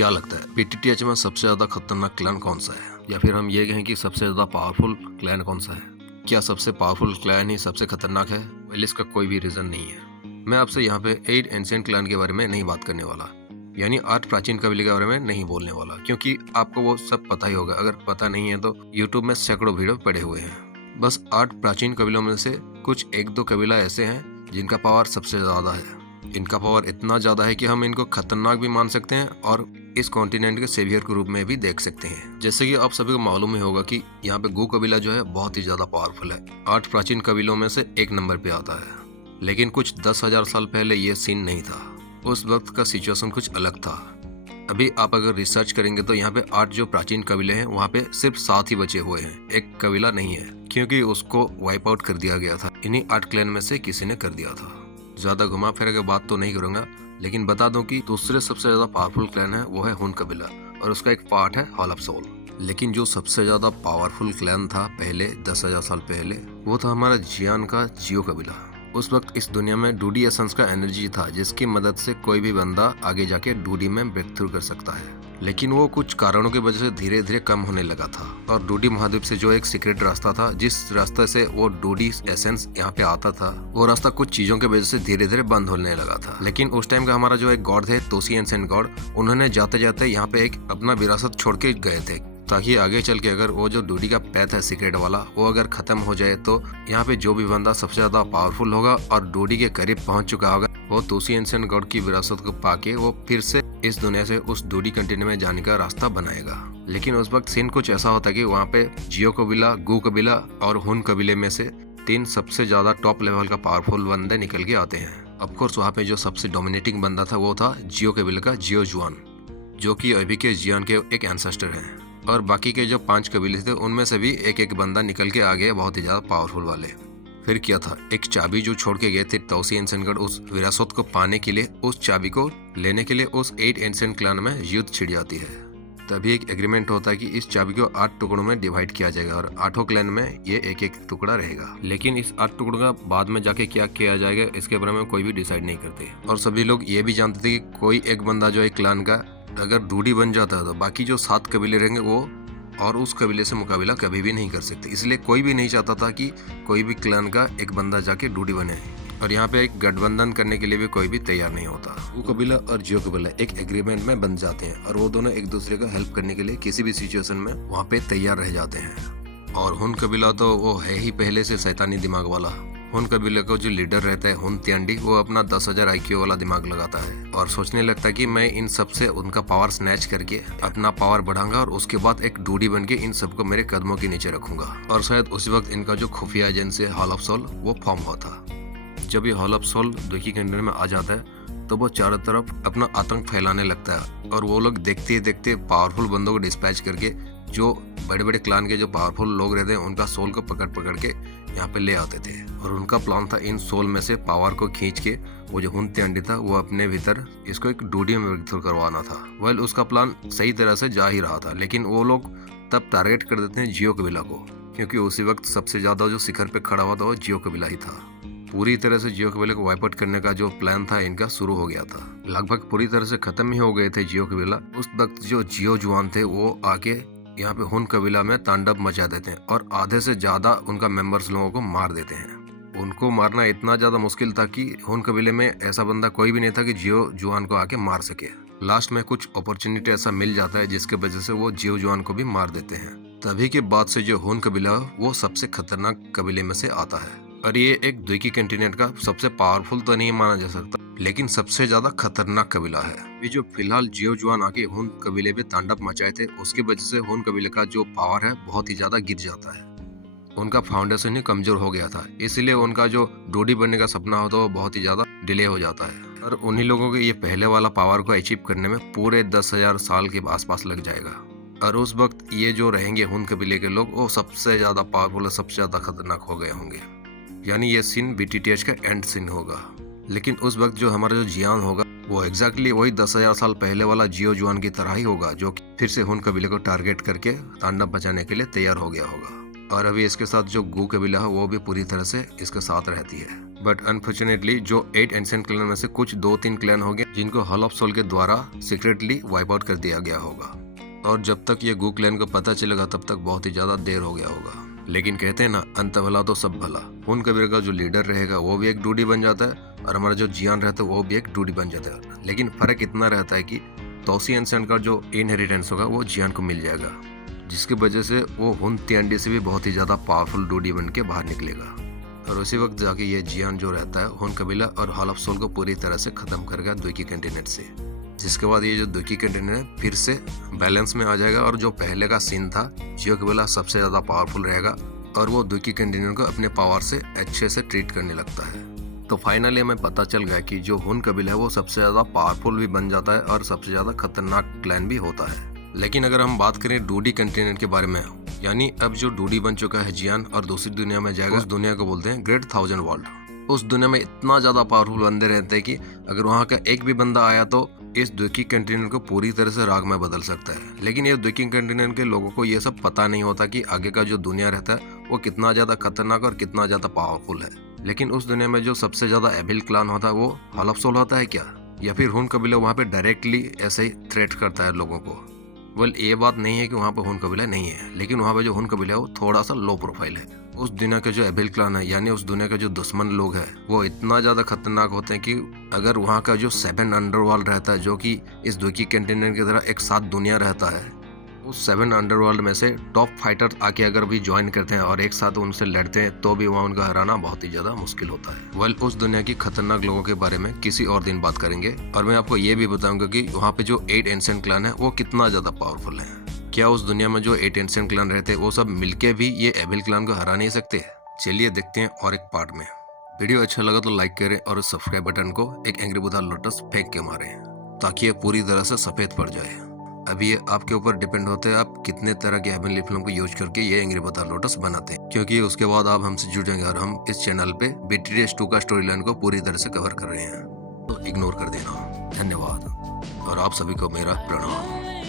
क्या लगता है बीटीटीएच में सबसे ज्यादा खतरनाक क्लैन कौन सा है, या फिर हम ये कहें कि सबसे ज्यादा पावरफुल क्लैन कौन सा है? क्या सबसे पावरफुल क्लैन ही सबसे खतरनाक है? वेल, इसका कोई भी रीजन नहीं है। मैं आपसे यहाँ पे 8 एंशिएंट क्लैन के बारे में नहीं बात करने वाला, यानी 8 प्राचीन कबीले के बारे में नहीं बोलने वाला, क्योंकि आपको वो सब पता ही होगा। अगर पता नहीं है तो यूट्यूब में सैकड़ों वीडियो पड़े हुए हैं। बस 8 प्राचीन कबीलों में से कुछ 1-2 कबीला ऐसे हैं जिनका पावर सबसे ज्यादा है। इनका पावर इतना ज्यादा है कि हम इनको खतरनाक भी मान सकते हैं और इस कॉन्टिनेंट के सेवियर के रूप में भी देख सकते हैं। जैसे कि आप सभी को मालूम ही होगा कि यहाँ पे गू कबीला जो है बहुत ही ज्यादा पावरफुल है। 8 प्राचीन कबीलों में से 1 नंबर पे आता है। लेकिन कुछ 10,000 साल पहले ये सीन नहीं था। उस वक्त का सिचुएशन कुछ अलग था। अभी आप अगर रिसर्च करेंगे तो यहाँ पे 8 जो प्राचीन कबीले हैं वहाँ पे सिर्फ 7 ही बचे हुए हैं। एक कबीला नहीं है, क्योंकि उसको वाइप आउट कर दिया गया था। इन्हीं 8 क्लैन में से किसी ने कर दिया था। ज्यादा घुमा फिरा के बात तो नहीं करूंगा, लेकिन बता दूं कि दूसरे सबसे ज्यादा पावरफुल क्लैन है वो है हुन कबीला, और उसका एक पार्ट है हॉल ऑफ सोल। लेकिन जो सबसे ज्यादा पावरफुल क्लैन था पहले 10,000 साल पहले, वो था हमारा जियान का जियो कबीला। उस वक्त इस दुनिया में डूडी एसेंस का एनर्जी था, जिसकी मदद से कोई भी बंदा आगे जाके डूडी में ब्रेक थ्रू कर सकता है। लेकिन वो कुछ कारणों की वजह से धीरे धीरे कम होने लगा था, और डूडी महाद्वीप से जो एक सीक्रेट रास्ता था, जिस रास्ते से वो डूडी एसेंस यहाँ पे आता था, वो रास्ता कुछ चीजों की वजह से धीरे धीरे बंद होने लगा था। लेकिन उस टाइम का हमारा जो एक गॉड थे, तोसी एंशिएंट गॉड, उन्होंने जाते जाते यहाँ पे एक अपना विरासत छोड़ के गए थे, ताकि आगे चल के अगर वो जो डूडी का पैथ है सीक्रेट वाला, वो अगर खत्म हो जाए तो यहाँ पे जो भी बंदा सबसे ज्यादा पावरफुल होगा और डूडी के करीब पहुंच चुका होगा, वो तोसी एंशिएंट गॉड की विरासत को पाके वो फिर से इस दुनिया से उस डूडी कंटिन्यू में जाने का रास्ता बनाएगा। लेकिन उस वक्त सीन कुछ ऐसा होता है कि वहाँ पे जियो कबीला, गू कबीला और हुन कबीले में से 3 सबसे ज्यादा टॉप लेवल का पावरफुल बंदे निकल के आते हैं। ऑफकोर्स वहाँ पे जो सबसे डोमिनेटिंग बंदा था वो था जियो कबीले का जियो जुआन, जो कि अभी के जियान के एक एंसेस्टर हैं। और बाकी के जो 5 कबीले थे उनमें से भी एक बंदा निकल के आ गया, बहुत ही ज्यादा पावरफुल वाले। फिर क्या था, एक चाबी जो छोड़ के गए थे तोसी एंशिएंट गॉड, उस विरासत को पाने के लिए, उस चाबी को लेने के लिए उस 8 एंशिएंट क्लैन में युद्ध छिड़ जाती है। तभी एक एग्रीमेंट होता है कि इस चाबी को 8 टुकड़ों में डिवाइड किया जाएगा और 8 क्लैन में ये एक टुकड़ा रहेगा। लेकिन इस 8 टुकड़ों का बाद में जाके क्या किया जाएगा, इसके बारे में कोई भी डिसाइड नहीं करते। और सभी लोग ये भी जानते थे कि कोई एक बंदा जो है क्लैन का अगर डूडी बन जाता है तो बाकी जो 7 कबीले रहेंगे वो और उस कबीले से मुकाबला कभी भी नहीं कर सकते। इसलिए कोई भी नहीं चाहता था कि कोई भी क्लैन का एक बंदा जाके डूडी बने, और यहाँ पे एक गठबंधन करने के लिए भी कोई भी तैयार नहीं होता। वो कबीला और जियो कबीला एक एग्रीमेंट में बन जाते हैं, और वो दोनों एक दूसरे का हेल्प करने के लिए किसी भी सिचुएशन में वहाँ पे तैयार रह जाते हैं। और हुन कबीला तो वो है ही पहले से शैतानी दिमाग वाला। हुन कबीले का जो लीडर रहता है हुन त्यांडी, वो अपना 10,000 IQ वाला दिमाग लगाता है और सोचने लगता है कि मैं इन सब से उनका पावर स्नैच करके अपना पावर बढ़ाऊंगा और उसके बाद एक डूडी बन के इन सबको मेरे कदमों के नीचे रखूंगा। और शायद उसी वक्त इनका जो खुफिया एजेंसी हॉल ऑफ सोल वो फॉर्म हुआ। जब ये हॉल ऑफ सोल दुखी कंट्री में आ जाता है तो वो चारों तरफ अपना आतंक फैलाने लगता है, और वो लोग देखते ही देखते पावरफुल बंदों को डिस्पैच करके जो बड़े बड़े क्लान के जो पावरफुल लोग रहते हैं उनका सोल को पकड़ पकड़ के यहाँ पे ले आते थे। और उनका प्लान था इन सोल में से पावर को खींच के वो जो हुन त्यांडी था वो अपने भीतर इसको एक डूडी में ब्रेक थ्रू करवाना था। वेल, उसका प्लान सही तरह से जा ही रहा था, लेकिन वो लोग तब टारगेट कर देते हैं जियो कबीला को, क्योंकि उसी वक्त सबसे ज्यादा जो शिखर पे खड़ा हुआ था वो जियो कबीला ही था। पूरी तरह से जियो कबीले को वाइप आउट करने का जो प्लान था इनका शुरू हो गया था। लगभग पूरी तरह से खत्म ही हो गए थे जियो कबीला। उस वक्त जो जियो जुआन थे वो आके यहाँ पे हुन कबीला में तांडव मचा देते हैं और आधे से ज्यादा उनका मेंबर्स लोगों को मार देते हैं। उनको मारना इतना ज्यादा मुश्किल था कि हुन कबीले में ऐसा बंदा कोई भी नहीं था कि जियो जुआन को आके मार सके। लास्ट में कुछ अपॉर्चुनिटी ऐसा मिल जाता है जिसके वजह से वो जियो जुआन को भी मार देते हैं। तभी के बाद से जो हुन कबीला वो सबसे खतरनाक कबीले में से आता है, और ये एक द्वीकी कंटिनेंट का सबसे पावरफुल तो नहीं माना जा सकता, लेकिन सबसे ज्यादा खतरनाक कबीला है। ये जो फिलहाल जियो जुआन आके हुन कबीले पे तांडव मचाए थे, उसकी वजह से हुन कबीले का जो पावर है बहुत ही ज्यादा गिर जाता है। उनका फाउंडेशन ही कमजोर हो गया था, इसलिए उनका जो डूडी बनने का सपना होता है वो बहुत ही ज्यादा डिले हो जाता है। और उन्हीं लोगों के ये पहले वाला पावर को अचीव करने में पूरे 10,000 साल के आसपास लग जाएगा। और उस वक्त ये जो रहेंगे हुन कबीले के लोग, वो सबसे ज्यादा पावरफुल, सबसे ज्यादा खतरनाक हो गए होंगे। यानी ये सीन बीटीटीएच का एंड सीन होगा। लेकिन उस वक्त जो हमारा जो जियान होगा वो एग्जैक्टली वही 10,000 साल पहले वाला जियो जुआन की तरह ही होगा, जो फिर से हुन कबीले को टारगेट करके तांडव बचाने के लिए तैयार हो गया होगा। और अभी इसके साथ जो गू कबीला है वो भी पूरी तरह से इसके साथ रहती है। बट अनफॉर्चुनेटली जो 8 एंशिएंट क्लैन में से कुछ 2-3 क्लैन हो गए जिनको हॉल ऑफ सोल के द्वारा सीक्रेटली वाइप आउट कर दिया गया होगा, और जब तक ये गू क्लैन को पता चलेगा तब तक बहुत ही ज्यादा देर हो गया होगा। लेकिन कहते हैं ना, अंत भला तो सब भला। खून कबीर का जो लीडर रहेगा वो भी एक डूडी बन जाता है और हमारा जो जियान रहता है वो भी एक डूडी बन जाता है। लेकिन फर्क इतना रहता है कि तोसी एंशिएंट का जो इनहेरिटेंस होगा वो जियान को मिल जाएगा, जिसकी वजह से वो हुन तियांडी से भी बहुत ही ज्यादा पावरफुल डूडी बन के बाहर निकलेगा। और उसी वक्त जाके ये जियान जो रहता है हुन कबीला और हॉल ऑफ सोल को पूरी तरह से खत्म करेगा द्विकी कंटिनेंट से, जिसके बाद ये जो द्विकी कंटिनेंट फिर से बैलेंस में आ जाएगा और जो पहले का सीन था जियो कबीला सबसे ज्यादा पावरफुल रहेगा और वो द्विकी कंटिनेंट को अपने पावर से अच्छे से ट्रीट करने लगता है। तो फाइनली हमें पता चल गया कि जो हुन कबीला है वो सबसे ज्यादा पावरफुल भी बन जाता है और सबसे ज्यादा खतरनाक क्लैन भी होता है। लेकिन अगर हम बात करें डूडी कंटिनेंट के बारे में, यानी अब जो डूडी बन चुका है जियान और दूसरी दुनिया में जाएगा, उस दुनिया को बोलते हैं ग्रेट थाउजेंड वर्ल्ड। उस दुनिया में इतना ज्यादा पावरफुल बंदे रहते हैं कि अगर वहाँ का एक भी बंदा आया तो इस द्विकी कंटिनेंट को पूरी तरह से राग में बदल सकता है। लेकिन ये द्विकी कंटिनेंट के लोगों को ये सब पता नहीं होता कि आगे का जो दुनिया रहता है वो कितना ज्यादा खतरनाक और कितना ज्यादा पावरफुल है। लेकिन उस दुनिया में जो सबसे ज्यादा एविल क्लान होता है वो हॉल ऑफ सोल होता है क्या, या फिर हुन कबीला वहाँ पे डायरेक्टली ऐसे ही थ्रेट करता है लोगों को। वेल, ये बात नहीं है कि वहाँ पे हुन कबीला नहीं है, लेकिन वहाँ पे जो हुन कबीला है वो थोड़ा सा लो प्रोफाइल है। उस दुनिया के जो एविल क्लान है, यानी उस दुनिया के जो दुश्मन लोग हैं, वो इतना ज्यादा खतरनाक होते हैं कि अगर वहाँ का जो 7 अंडरवर्ल्ड रहता है, जो कि इस द्विकी कंटिनेंट की तरह एक साथ दुनिया रहता है, उस 7 अंडरवर्ल्ड में से टॉप फाइटर आके अगर भी ज्वाइन करते हैं और एक साथ उनसे लड़ते हैं तो भी वहाँ उनका हराना बहुत ही ज्यादा मुश्किल होता है। वेल, उस दुनिया की खतरनाक लोगों के बारे में किसी और दिन बात करेंगे और मैं आपको ये भी बताऊंगा कि वहाँ पे जो 8 एंशिएंट क्लैन है वो कितना ज्यादा पावरफुल है। क्या उस दुनिया में जो 8 एंशिएंट क्लैन रहते हैं वो सब मिलके भी ये एविल क्लैन को हरा नहीं सकते? चलिए देखते हैं और एक पार्ट में। वीडियो अच्छा लगा तो लाइक करें और सब्सक्राइब बटन को एक एंग्री बुद्धा लोटस फेंक के मारें ताकि ये पूरी तरह से सफेद पड़ जाए। अभी ये आपके ऊपर डिपेंड होते हैं आप कितने तरह के हेवनली फिल्म को यूज करके ये एंग्री बर्ड लोटस बनाते हैं, क्योंकि उसके बाद आप हमसे जुड़ जाएंगे और हम इस चैनल पे BTS 2 का स्टोरी लाइन को पूरी तरह से कवर कर रहे हैं, तो इग्नोर कर देना। धन्यवाद और आप सभी को मेरा प्रणाम।